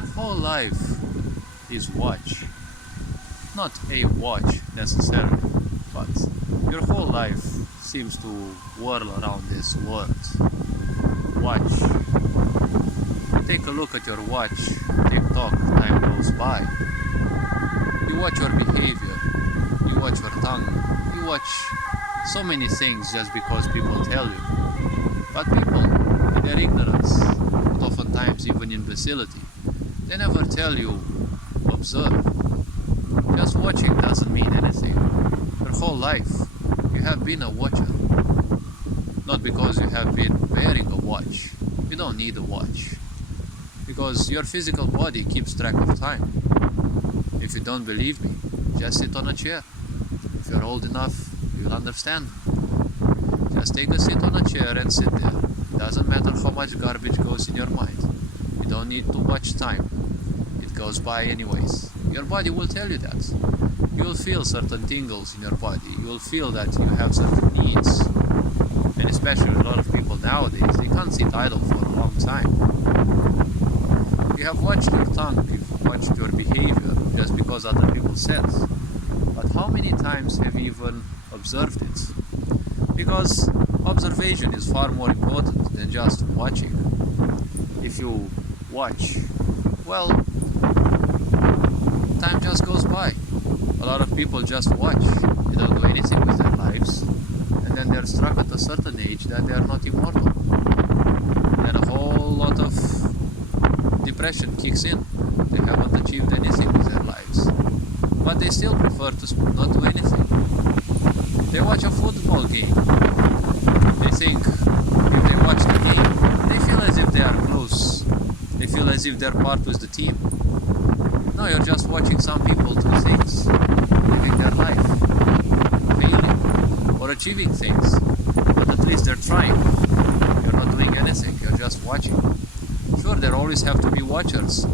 Your whole life is watch. Not a watch necessarily, but your whole life seems to whirl around this word. Watch. You take a look at your watch, tick-tock, time goes by. You watch your behavior, you watch your tongue, you watch so many things just because people tell you. But people, in their ignorance, but oftentimes even imbecility, they never tell you, observe. Just watching doesn't mean anything. Your whole life, you have been a watcher. Not because you have been wearing a watch. You don't need a watch. Because your physical body keeps track of time. If you don't believe me, just sit on a chair. If you're old enough, you'll understand. Just take a seat on a chair and sit there. It doesn't matter how much garbage goes in your mind. You don't need to watch time. It goes by anyways. Your body will tell you that. You will feel certain tingles in your body. You will feel that you have certain needs. And especially a lot of people nowadays, they can't sit idle for a long time. You have watched your tongue, you've watched your behavior just because other people said. But how many times have you even observed it? Because observation is far more important than just watching. If you watch, well, time just goes by. A lot of people just watch. They don't do anything with their lives. And then they're struck at a certain age that they are not immortal. Then a whole lot of depression kicks in. They haven't achieved anything with their lives. But they still prefer to not do anything. They watch a football game. They think if they watch the game, they feel as if they are close. They feel as if they're part with the team. No, you're just watching some people do things, living their life, failing, or achieving things. But at least they're trying. You're not doing anything, you're just watching. Sure, there always have to be watchers,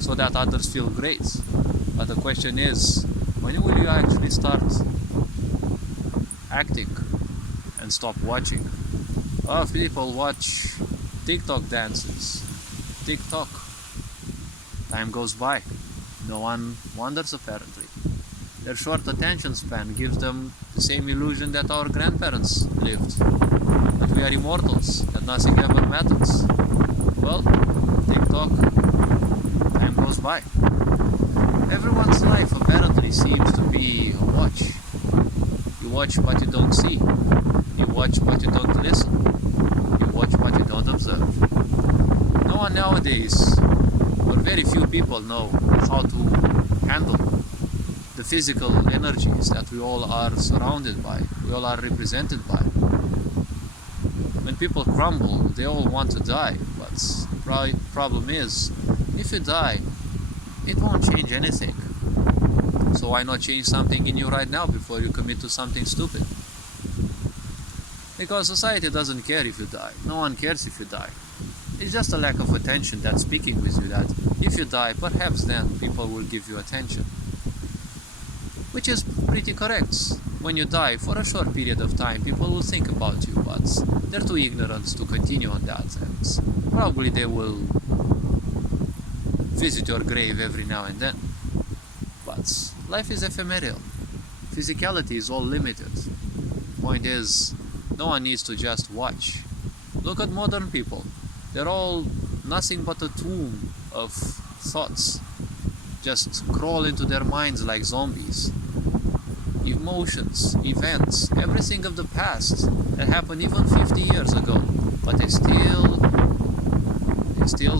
so that others feel great. But the question is, when will you actually start acting and stop watching? A lot of people watch TikTok dances. TikTok. Time goes by. No one wonders apparently. Their short attention span gives them the same illusion that our grandparents lived. That we are immortals, that nothing ever matters. Well, TikTok, time goes by. Everyone's life apparently seems to be a watch. You watch but you don't see. You watch but you don't listen. You watch but you don't observe. No one nowadays, or very few people, know how to handle the physical energies that we all are surrounded by, we all are represented by. When people crumble, they all want to die, but the problem is, if you die, it won't change anything. So why not change something in you right now before you commit to something stupid? Because society doesn't care if you die. No one cares if you die. It's just a lack of attention that's speaking with you that if you die, perhaps then people will give you attention. Which is pretty correct. When you die, for a short period of time, people will think about you, but they're too ignorant to continue on that, and probably they will visit your grave every now and then. But life is ephemeral. Physicality is all limited. Point is, no one needs to just watch. Look at modern people. They're all nothing but a tomb of thoughts. Just crawl into their minds like zombies. Emotions, events, everything of the past that happened even 50 years ago, but they still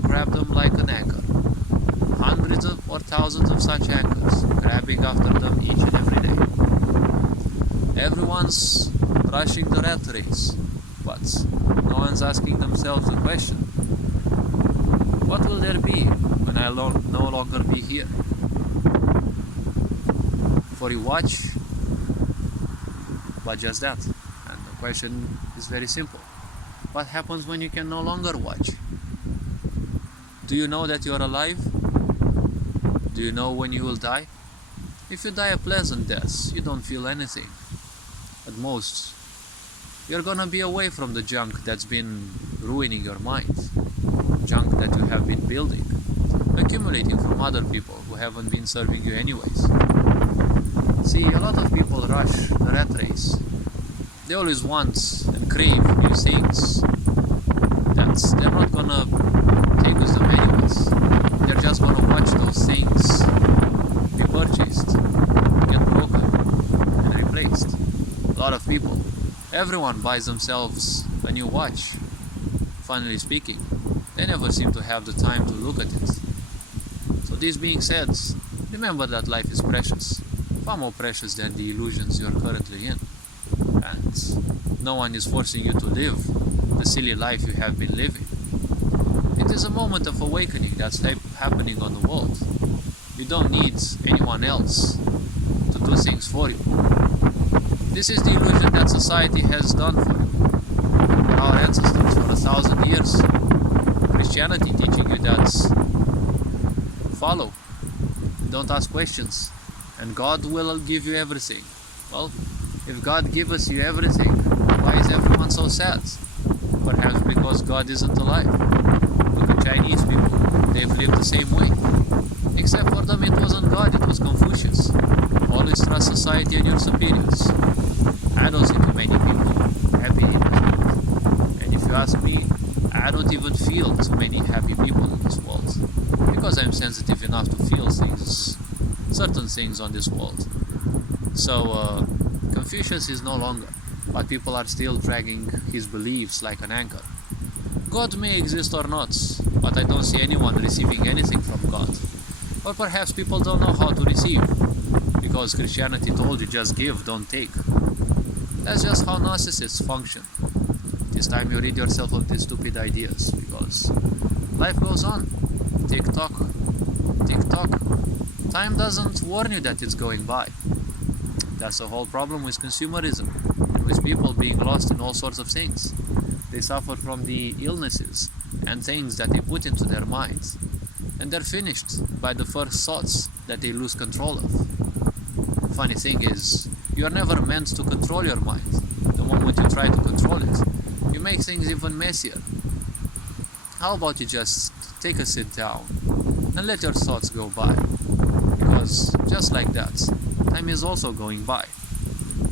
grab them like an anchor. Hundreds or thousands of such anchors, grabbing after them each and every day. Everyone's rushing the rat race, but no one's asking themselves the question, what will there be when I no longer be here? For you watch, but just that. And the question is very simple. What happens when you can no longer watch? Do you know that you are alive? Do you know when you will die? If you die a pleasant death, you don't feel anything. At most, you're gonna be away from the junk that's been ruining your mind. Junk that you have been building. accumulating from other people who haven't been serving you anyways. See, a lot of people rush the rat race. They always want and crave new things that they're not gonna take with them anyways. They're just gonna watch those things be purchased, get broken, and replaced. A lot of people, everyone buys themselves a new watch. Funnily speaking, they never seem to have the time to look at it. So this being said, remember that life is precious, far more precious than the illusions you're currently in. And no one is forcing you to live the silly life you have been living. It is a moment of awakening that's happening on the world. You don't need anyone else to do things for you. This is the illusion that society has done for you. Our ancestors for 1,000 years. Christianity teaching you that follow, don't ask questions, and God will give you everything. Well, if God gives you everything, why is everyone so sad? Perhaps because God isn't alive. Look at Chinese people, they've lived the same way. Except for them it wasn't God, it was Confucius. Always trust society and your superiors. I don't see too many people happy in this world. And if you ask me, I don't even feel too many happy people in this world. Because I'm sensitive enough to feel things, certain things on this world. So, Confucius is no longer, but people are still dragging his beliefs like an anchor. God may exist or not, but I don't see anyone receiving anything from God. Or perhaps people don't know how to receive, because Christianity told you just give, don't take. That's just how narcissists function. This time you rid yourself of these stupid ideas, because life goes on. Tick tock, tick tock. Time doesn't warn you that it's going by. That's the whole problem with consumerism, and with people being lost in all sorts of things. They suffer from the illnesses and things that they put into their minds, and they're finished by the first thoughts that they lose control of. Funny thing is, you are never meant to control your mind. The moment you try to control it, you make things even messier. How about you just take a sit down and let your thoughts go by? Because just like that, time is also going by.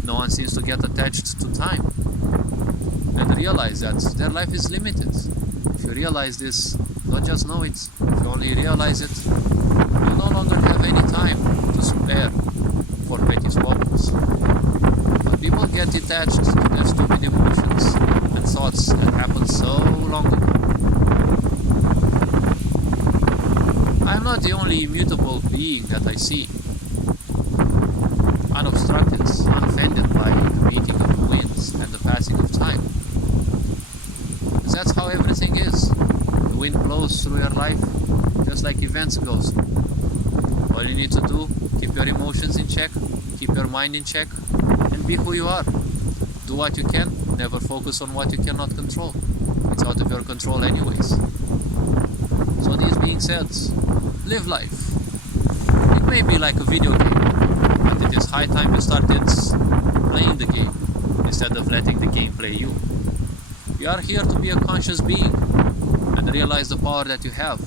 No one seems to get attached to time and realize that their life is limited. If you realize this, don't just know it. If you only realize it, you no longer have any time to spare for petty squabbles. But people get attached to their stupid emotions and thoughts that happened so long ago. I'm not the only immutable being that I see, unobstructed, unoffended by the beating of the winds and the passing of time. Because that's how everything is. The wind blows through your life just like events go through. All you need to do, keep your emotions in check, keep your mind in check, and be who you are. Do what you can, never focus on what you cannot control. It's out of your control anyways. So this being said, live life. It may be like a video game, but it is high time you started playing the game instead of letting the game play you. You are here to be a conscious being and realize the power that you have.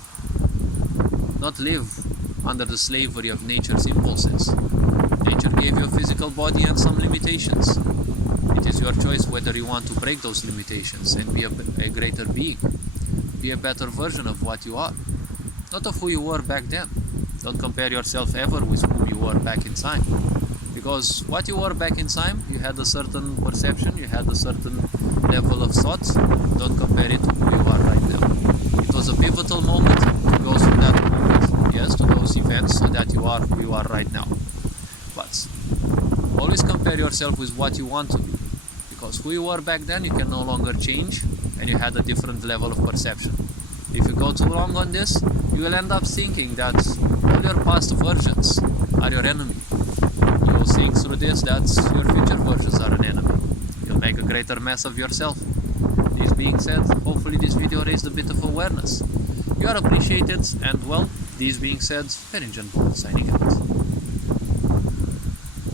Not live under the slavery of nature's impulses. Nature gave you a physical body and some limitations. It is your choice whether you want to break those limitations and be a greater being. Be a better version of what you are, not of who you were back then. Don't compare yourself ever with whom you were back in time, because what you were back in time, you had a certain perception, you had a certain level of thought. Don't compare it to who you are right now. It was a pivotal moment to go through that moment, yes, to those events, so that you are who you are right now. But always compare yourself with what you want to be, because who you were back then you can no longer change, and you had a different level of perception. If you go too long on this, you will end up thinking that all your past versions are your enemy. You will think through this that your future versions are an enemy. You'll make a greater mess of yourself. This being said, hopefully this video raised a bit of awareness. You are appreciated, and well, this being said, Ferinjan signing out.